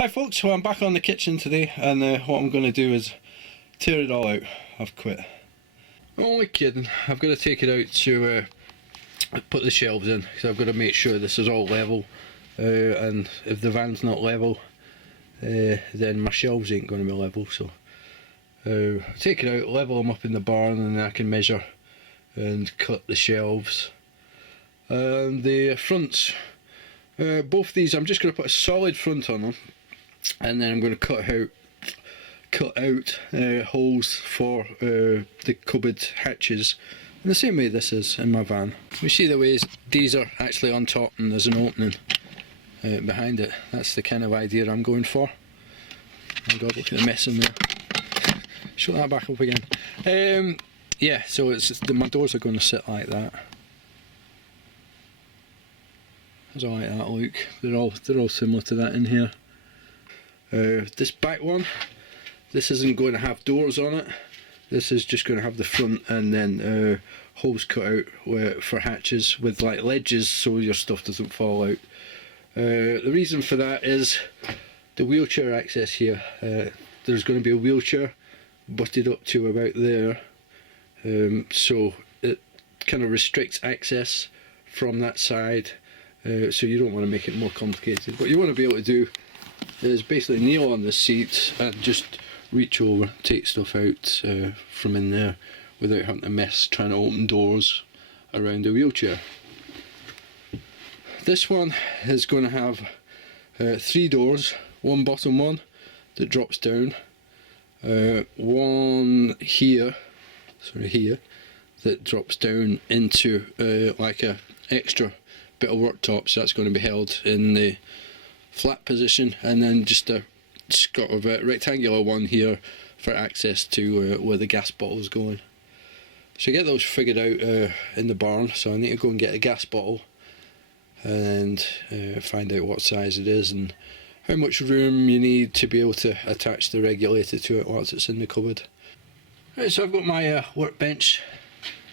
Hi folks, well I'm back on the kitchen today, and what I'm going to do is tear it all out. I've quit. Only kidding, I've got to take it out to put the shelves in, because I've got to make sure this is all level, and if the van's not level then my shelves ain't going to be level. So take it out, level them up in the barn, and then I can measure and cut the shelves. And the fronts, both these I'm just going to put a solid front on them, and then I'm going to cut out holes for the cupboard hatches in the same way this is in my van. We see the ways these are actually on top and there's an opening behind it. That's the kind of idea I'm going for. Oh god, look at the mess in there. Shut that back up again. Yeah, so my doors are going to sit like that. I like that look. They're all similar to that in here. This back one, this isn't going to have doors on it. This is just going to have the front, and then holes cut out for hatches with like ledges so your stuff doesn't fall out. The reason for that is the wheelchair access here. There's going to be a wheelchair butted up to about there, so it kind of restricts access from that side. So you don't want to make it more complicated. What you want to be able to do is basically kneel on the seat and just reach over, take stuff out from in there without having to mess trying to open doors around the wheelchair. This one is going to have 3 doors, one bottom one that drops down, one here that drops down into like a extra bit of worktop, so that's going to be held in the flat position, and then just a sort of a rectangular one here for access to where the gas bottle is going. So get those figured out in the barn, so I need to go and get a gas bottle and find out what size it is and how much room you need to be able to attach the regulator to it whilst it's in the cupboard. Right, so I've got my workbench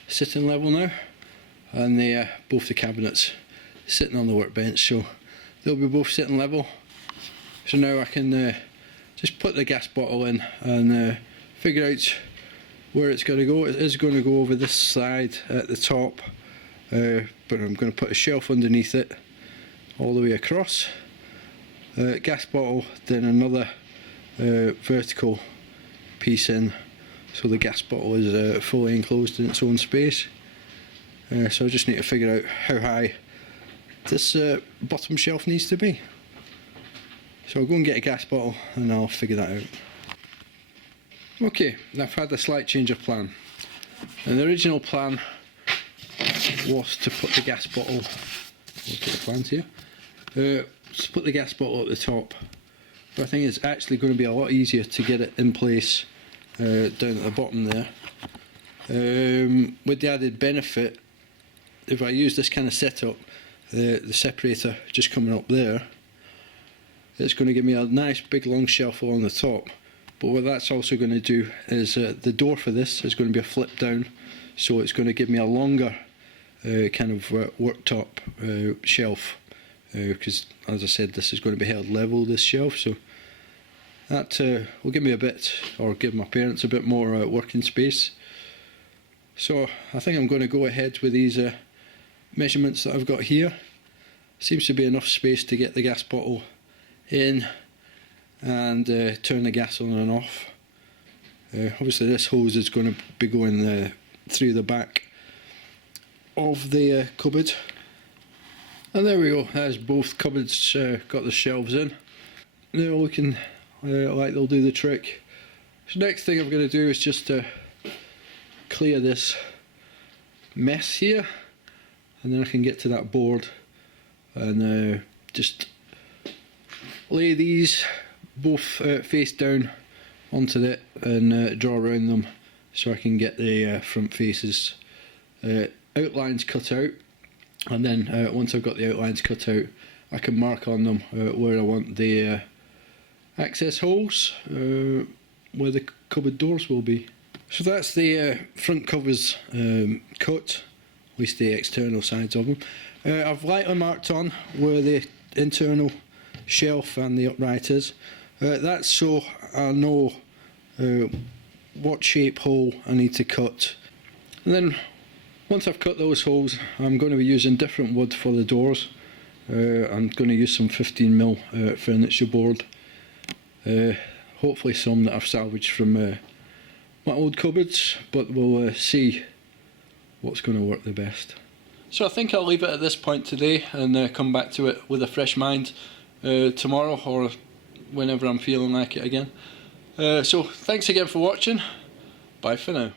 sitting level now, and both the cabinets sitting on the workbench, so they'll be both sitting level. So now I can just put the gas bottle in and figure out where it's going to go. It is going to go over this side at the top, but I'm going to put a shelf underneath it all the way across. Gas bottle, then another vertical piece in, so the gas bottle is fully enclosed in its own space. So I just need to figure out how high this bottom shelf needs to be. So I'll go and get a gas bottle and I'll figure that out. Okay, I've had a slight change of plan. And the original plan was to put the gas bottle, look at the plans here, to put the gas bottle at the top. But I think it's actually going to be a lot easier to get it in place down at the bottom there. With the added benefit, if I use this kind of setup, the separator just coming up there, it's going to give me a nice big long shelf along the top. But what that's also going to do is the door for this is going to be a flip down, so it's going to give me a longer kind of worktop shelf, because as I said, this is going to be held level, this shelf, so that will give me a bit, or give my parents a bit more working space. So I think I'm going to go ahead with these measurements that I've got here. Seems to be enough space to get the gas bottle in and turn the gas on and off. Obviously this hose is going to be going through the back of the cupboard. And there we go, there's both cupboards got the shelves in. They're looking like they'll do the trick. So next thing I'm going to do is just clear this mess here, and then I can get to that board and just lay these both face down onto it and draw around them, so I can get the front faces outlines cut out, and then once I've got the outlines cut out, I can mark on them where I want the access holes where the cupboard doors will be. So that's the front covers cut, at least the external sides of them. I've lightly marked on where the internal shelf and the uprighters. That's so I know what shape hole I need to cut. And then once I've cut those holes, I'm going to be using different wood for the doors. I'm going to use some 15mm furniture board. Hopefully some that I've salvaged from my old cupboards, but we'll see what's going to work the best. So I think I'll leave it at this point today and come back to it with a fresh mind tomorrow or whenever I'm feeling like it again. So thanks again for watching. Bye for now.